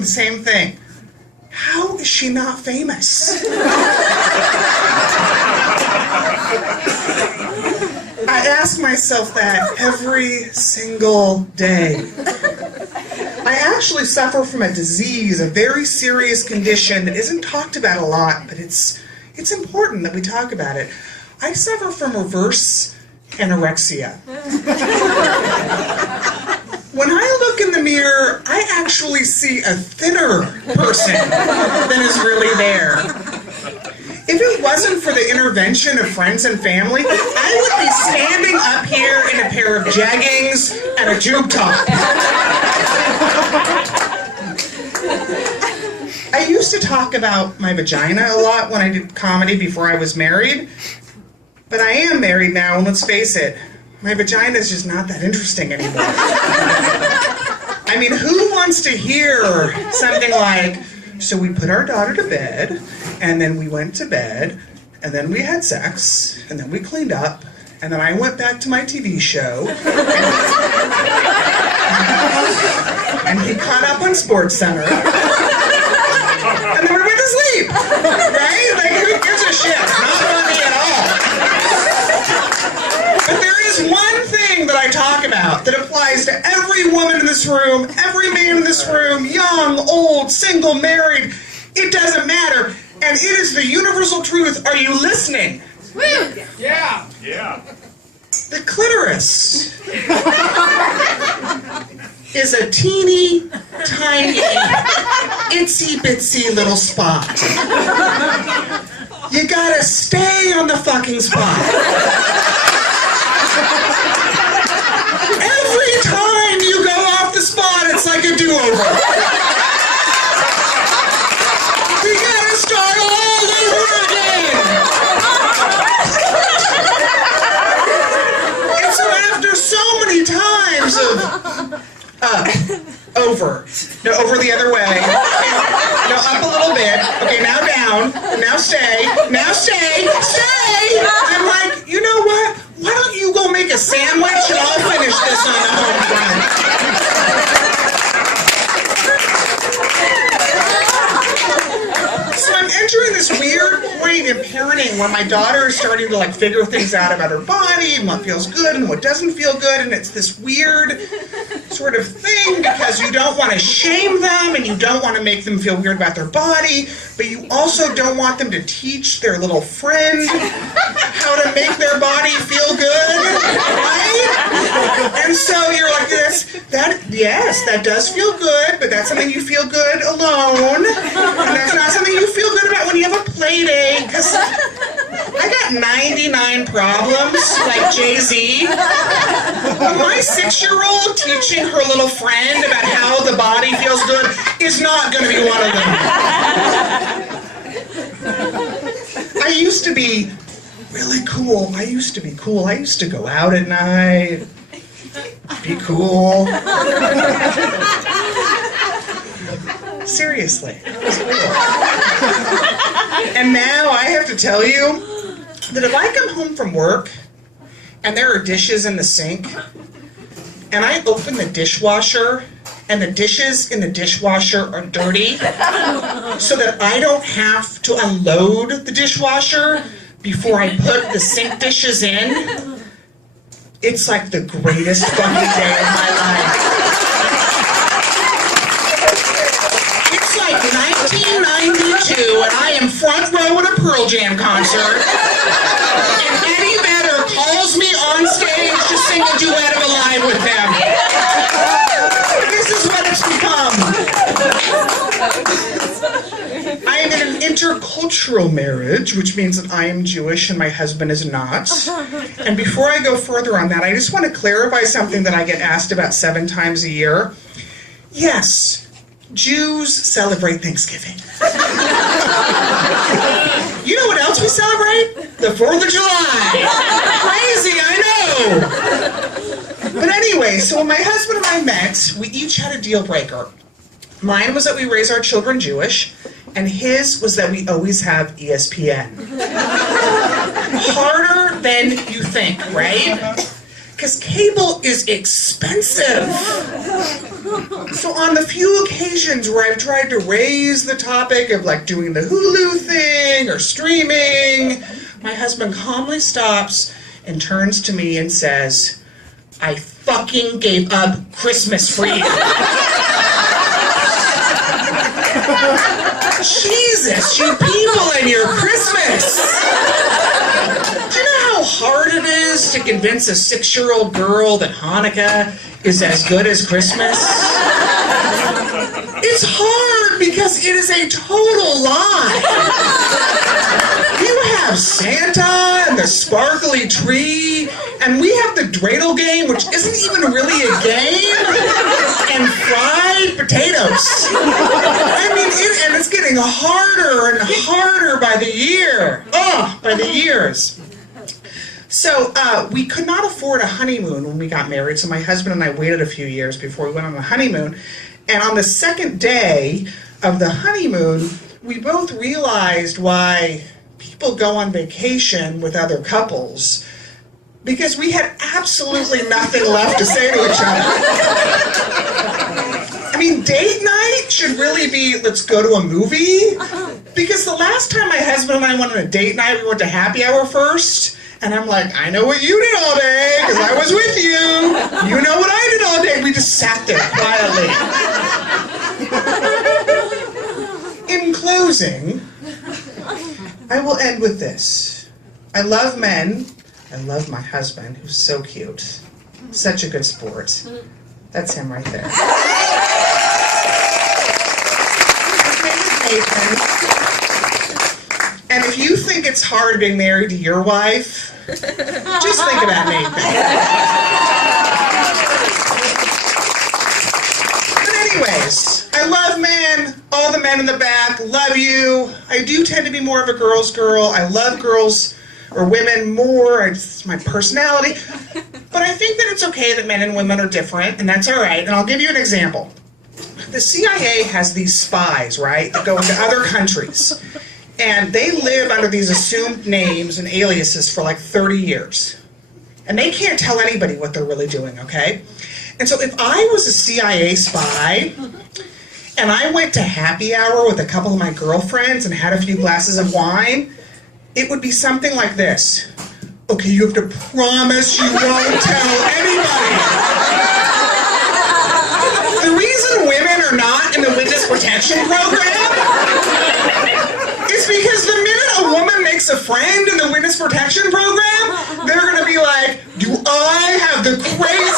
the same thing. How is she not famous? I ask myself that every single day. I actually suffer from a disease, a very serious condition that isn't talked about a lot, but it's important that we talk about it. I suffer from reverse anorexia. When I look in the mirror, I actually see a thinner person than is really there. If it wasn't for the intervention of friends and family, I would be standing up here in a pair of jeggings and a tube top. I used to talk about my vagina a lot when I did comedy before I was married, but I am married now, and let's face it, my vagina is just not that interesting anymore. I mean, who wants to hear something like, so we put our daughter to bed, and then we went to bed, and then we had sex, and then we cleaned up, and then I went back to my TV show, and he caught up on SportsCenter, and then we went to sleep, right? Like, who gives a shit? Not funny at all. But there is one thing that I talk about that applies to every woman in this room, every man in this room, young, old, single, married, it doesn't matter. And it is the universal truth. Are you listening? Yeah. Yeah. The clitoris is a teeny, tiny, itsy-bitsy little spot. You gotta stay on the fucking spot. Every time you go off the spot, it's like a do-over. You gotta start all over again. And so after so many times of over the other way, no, up a little bit, okay, now down, now stay, stay. I'm like, you know what? Why don't you go make a sandwich and I'll finish this on the home front. So I'm entering this weird point in parenting where my daughter is starting to figure things out about her body and what feels good and what doesn't feel good, and it's this weird sort of thing because you don't want to shame them and you don't want to make them feel weird about their body, but you also don't want them to teach their little friend how to make their body feel good, right? And so you're like, yes, that does feel good, but that's something you feel good alone, and that's not something you feel good about when you have a play date, because I got 99 problems, like Jay-Z. My 6-year-old teaching her little friend about how the body feels good is not going to be one of them. I used to be really cool. I used to be cool. I used to go out at night, be cool. Seriously. And now I have to tell you that if I come home from work and there are dishes in the sink and I open the dishwasher and the dishes in the dishwasher are dirty so that I don't have to unload the dishwasher before I put the sink dishes in, it's like the greatest fucking day of my life. It's like 1992 and I am front row at a Pearl Jam concert and Eddie Vedder calls me on stage to sing a duet of Alive with them. This is what it's become. I am in an intercultural marriage, which means that I am Jewish and my husband is not. And before I go further on that, I just want to clarify something that I get asked about 7 times a year. Yes, Jews celebrate Thanksgiving. You know what else we celebrate? The 4th of July. Crazy, I know. But anyway, so when my husband and I met, we each had a deal breaker. Mine was that we raise our children Jewish, and his was that we always have ESPN. Harder than you think, right? Because cable is expensive. So on the few occasions where I've tried to raise the topic of like doing the Hulu thing or streaming, my husband calmly stops and turns to me and says, "I fucking gave up Christmas for you." Jesus, you people and your Christmas! Do you know how hard it is to convince a 6-year-old girl that Hanukkah is as good as Christmas? It's hard because it is a total lie. You have Santa and the sparkly tree, and we have the dreidel game, which isn't even really a game, and fried potatoes. I mean, and it's getting harder and harder by the year. Oh, by the years. So we could not afford a honeymoon when we got married, so my husband and I waited a few years before we went on a honeymoon. And on the second day of the honeymoon, we both realized why people go on vacation with other couples, because we had absolutely nothing left to say to each other. I mean, date night should really be, let's go to a movie. Because the last time my husband and I went on a date night, we went to happy hour first. And I'm like, I know what you did all day, because I was with you. You know what I did all day. We just sat there quietly. In closing, I will end with this. I love men. I love my husband, who's so cute. Such a good sport. That's him right there. His name is Nathan. And if you think it's hard being married to your wife, just think about Nathan. But anyways, I love men. All the men in the back, love you. I do tend to be more of a girl's girl. I love girls or women more. It's my personality. But I think that it's okay that men and women are different, and that's all right. And I'll give you an example. The CIA has these spies, right, that go into other countries. And they live under these assumed names and aliases for like 30 years. And they can't tell anybody what they're really doing, okay? And so if I was a CIA spy, and I went to happy hour with a couple of my girlfriends and had a few glasses of wine, it would be something like this. Okay, you have to promise you won't tell anybody. The reason women are not in the witness protection program is because the minute a woman makes a friend in the witness protection program, they're going to be like, do I have the crazy